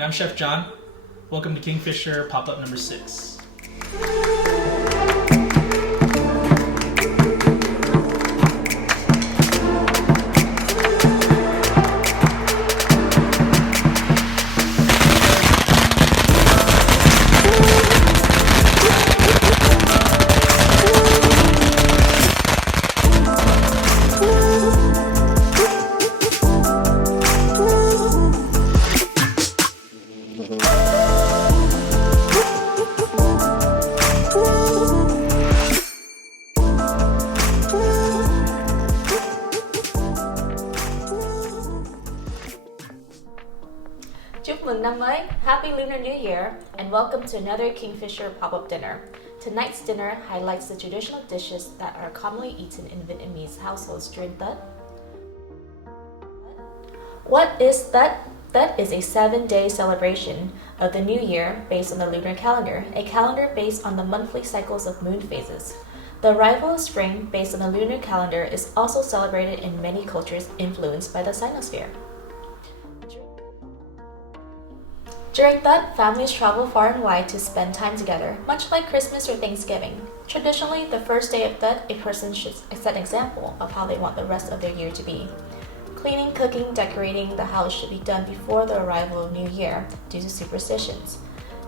And I'm Chef John. Welcome to Kingfisher pop-up number 6. Chúc mừng năm mới, Happy Lunar New Year, and welcome to another Kingfisher pop-up dinner. Tonight's dinner highlights the traditional dishes that are commonly eaten in Vietnamese households during Thit. What is Thit? Thit is a 7-day celebration of the New Year based on the lunar calendar, a calendar based on the monthly cycles of moon phases. The arrival of spring based on the lunar calendar is also celebrated in many cultures influenced by the Sinosphere. During Thit, families travel far and wide to spend time together, much like Christmas or Thanksgiving. Traditionally, the first day of Thit, a person should set an example of how they want the rest of their year to be. Cleaning, cooking, decorating the house should be done before the arrival of New Year due to superstitions.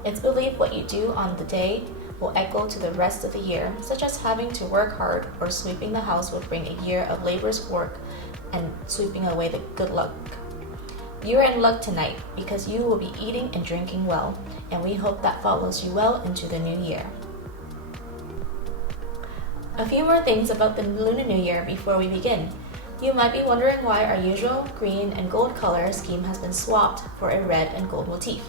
It's believed what you do on the day will echo to the rest of the year, such as having to work hard or sweeping the house will bring a year of laborious work and sweeping away the good luck. You're in luck tonight because you will be eating and drinking well, and we hope that follows you well into the new year. A few more things about the Lunar New Year before we begin. You might be wondering why our usual green and gold color scheme has been swapped for a red and gold motif.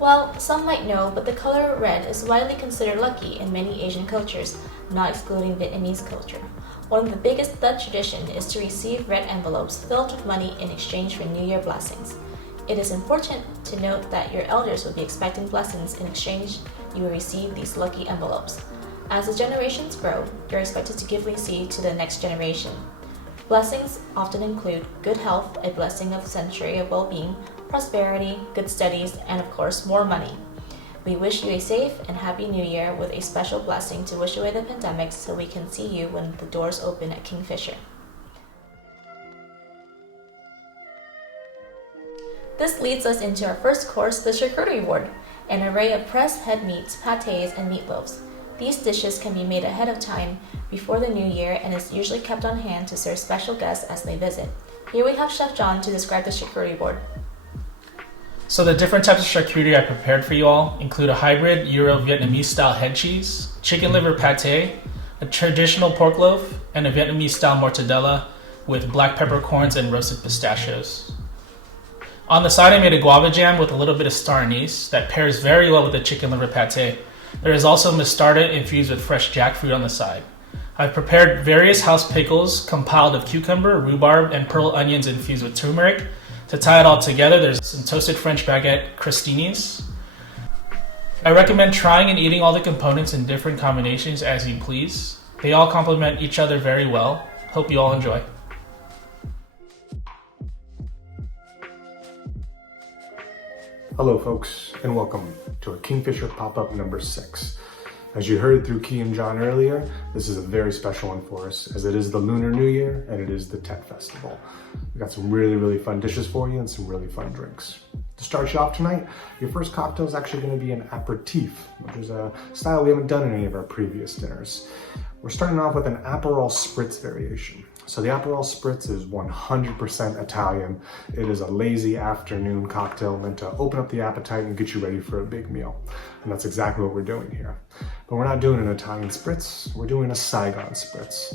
Well, some might know, but the color red is widely considered lucky in many Asian cultures, not excluding Vietnamese culture. One of the biggest Thit tradition is to receive red envelopes filled with money in exchange for New Year blessings. It is important to note that your elders will be expecting blessings in exchange. You will receive these lucky envelopes. As the generations grow, you're expected to give seed to the next generation. Blessings often include good health, a blessing of a century of well-being, prosperity, good studies, and of course, more money. We wish you a safe and happy New Year with a special blessing to wish away the pandemic so we can see you when the doors open at Kingfisher. This leads us into our first course, the Charcuterie board, an array of pressed head meats, pâtés, and meatloaves. These dishes can be made ahead of time before the New Year and is usually kept on hand to serve special guests as they visit. Here we have Chef John to describe the Charcuterie board. So the different types of charcuterie I prepared for you all include a hybrid Euro-Vietnamese style head cheese, chicken liver pâté, a traditional pork loaf, and a Vietnamese style mortadella with black peppercorns and roasted pistachios. On the side I made a guava jam with a little bit of star anise that pairs very well with the chicken liver pâté. There is also mostarda infused with fresh jackfruit on the side. I've prepared various house pickles compiled of cucumber, rhubarb, and pearl onions infused with turmeric. To tie it all together, there's some toasted French baguette crostinis. I recommend trying and eating all the components in different combinations as you please. They all complement each other very well. Hope you all enjoy. Hello folks, and welcome to a Kingfisher pop-up number 6. As you heard through Key and John earlier, this is a very special one for us as it is the Lunar New Year and it is the Thit Festival. We've got some really fun dishes for you and some really fun drinks. To start you off tonight, your first cocktail is actually going to be an aperitif, which is a style we haven't done in any of our previous dinners. We're starting off with an Aperol Spritz variation. So the Aperol Spritz is 100% Italian. It is a lazy afternoon cocktail meant to open up the appetite and get you ready for a big meal. And that's exactly what we're doing here. But we're not doing an Italian Spritz, we're doing a Saigon Spritz.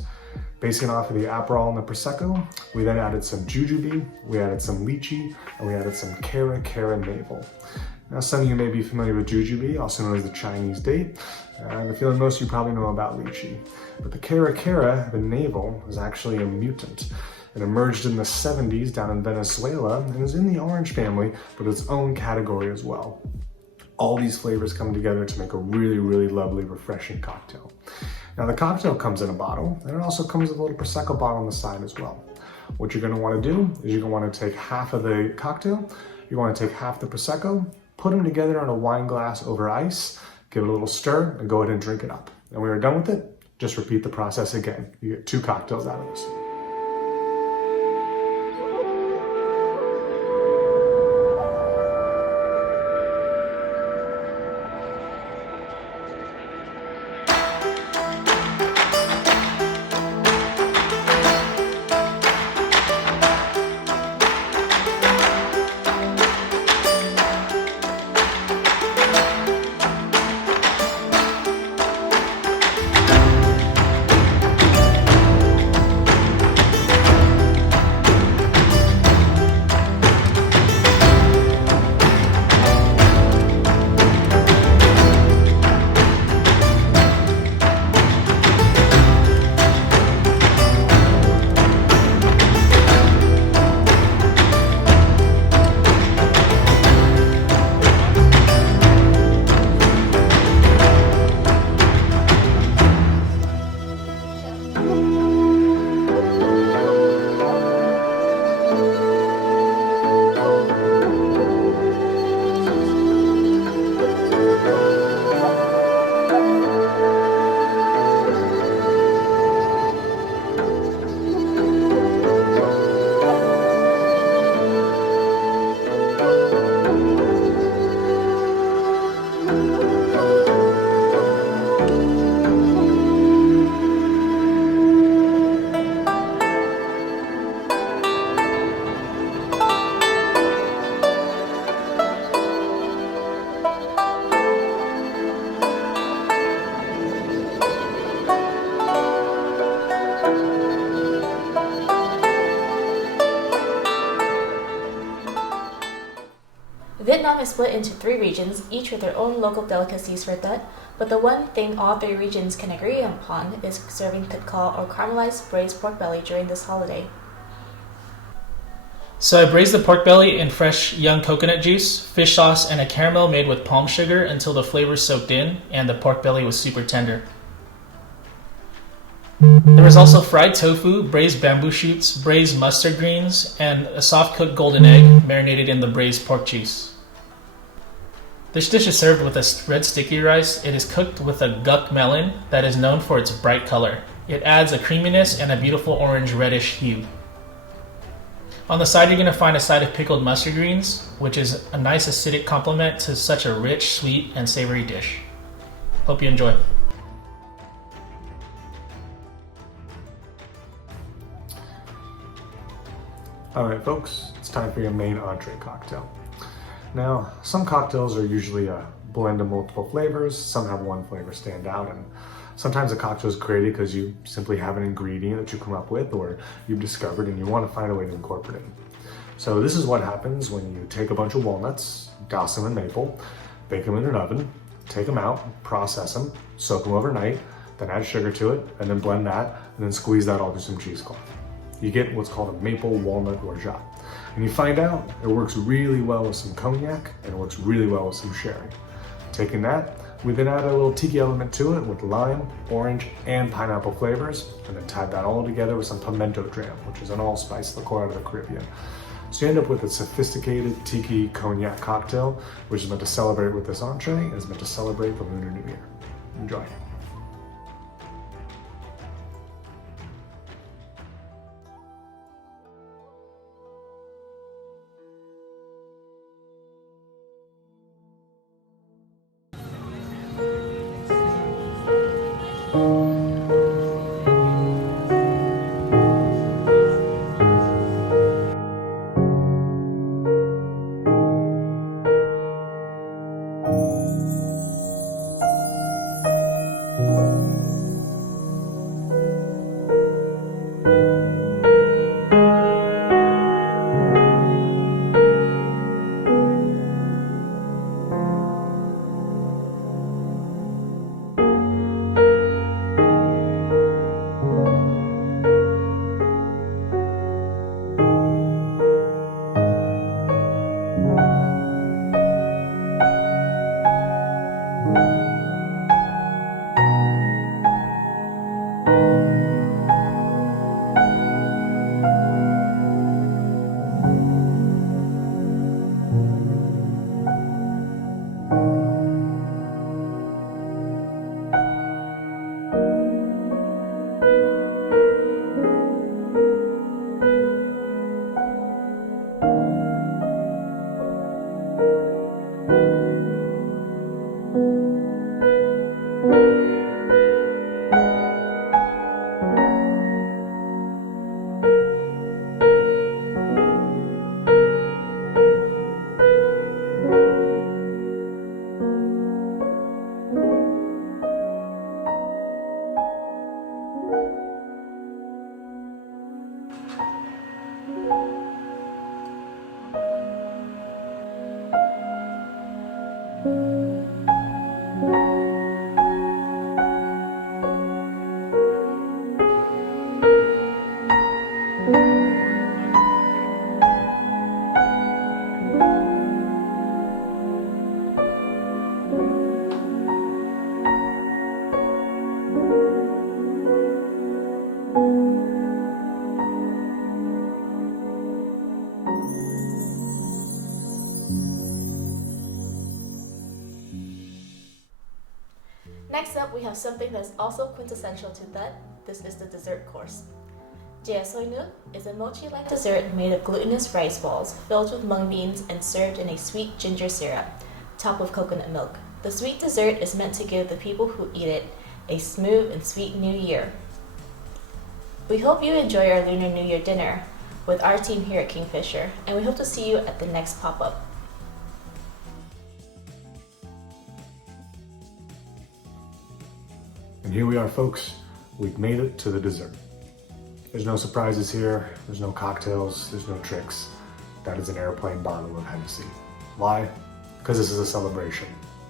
Basing off of the Aperol and the Prosecco, we then added some jujube, we added some lychee, and we added some Cara navel. Now some of you may be familiar with jujube, also known as the Chinese date. I have a feeling most of you probably know about lychee. But the Cara, the navel, is actually a mutant. It emerged in the 70s down in Venezuela and is in the orange family, but its own category as well. All these flavors come together to make a really lovely, refreshing cocktail. Now the cocktail comes in a bottle, and it also comes with a little Prosecco bottle on the side as well. What you're gonna wanna do is you're gonna wanna take half of the cocktail, You want to take half the Prosecco, put them together in a wine glass over ice, give it a little stir, and go ahead and drink it up. And when you're done with it, just repeat the process again. You get 2 cocktails out of this. Vietnam is split into 3 regions, each with their own local delicacies for Thit, but the one thing all 3 regions can agree upon is serving Thit Kho or caramelized braised pork belly during this holiday. So I braised the pork belly in fresh young coconut juice, fish sauce, and a caramel made with palm sugar until the flavors soaked in and the pork belly was super tender. There was also fried tofu, braised bamboo shoots, braised mustard greens, and a soft-cooked golden egg marinated in the braised pork juice. This dish is served with a red sticky rice. It is cooked with a guk melon that is known for its bright color. It adds a creaminess and a beautiful orange-reddish hue. On the side, you're going to find a side of pickled mustard greens, which is a nice acidic complement to such a rich, sweet, and savory dish. Hope you enjoy. Alright folks, it's time for your main entree cocktail. Now, some cocktails are usually a blend of multiple flavors, some have one flavor stand out, and sometimes a cocktail is created because you simply have an ingredient that you come up with or you've discovered and you want to find a way to incorporate it. So this is what happens when you take a bunch of walnuts, douse them in maple, bake them in an oven, take them out, process them, soak them overnight, then add sugar to it, and then blend that, and then squeeze that all through some cheesecloth. You get what's called a maple walnut orgeat. And you find out it works really well with some cognac and it works really well with some sherry. Taking that, we then add a little tiki element to it with lime, orange, and pineapple flavors, and then tied that all together with some pimento dram, which is an allspice liqueur out of the Caribbean. So you end up with a sophisticated tiki cognac cocktail, which is meant to celebrate with this entree and is meant to celebrate the Lunar New Year. Enjoy. Next up, we have something that's also quintessential to Thit. This is the dessert course. Nuoc is a mochi-like dessert made of glutinous rice balls filled with mung beans and served in a sweet ginger syrup, topped with coconut milk. The sweet dessert is meant to give the people who eat it a smooth and sweet new year. We hope you enjoy our Lunar New Year dinner with our team here at Kingfisher, and we hope to see you at the next pop-up. And here we are, folks. We've made it to the dessert. There's no surprises here. There's no cocktails. There's no tricks. That is an airplane bottle of Hennessy. Why? Because this is a celebration.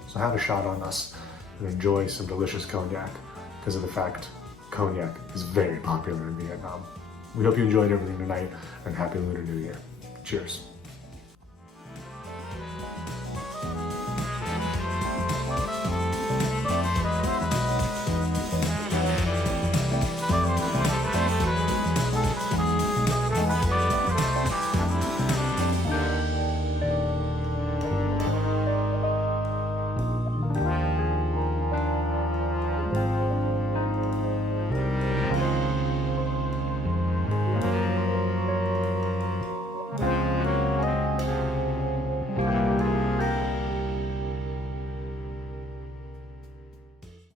So have a shot on us and enjoy some delicious cognac because of the fact cognac is very popular in Vietnam. We hope you enjoyed everything tonight and Happy Lunar New Year. Cheers.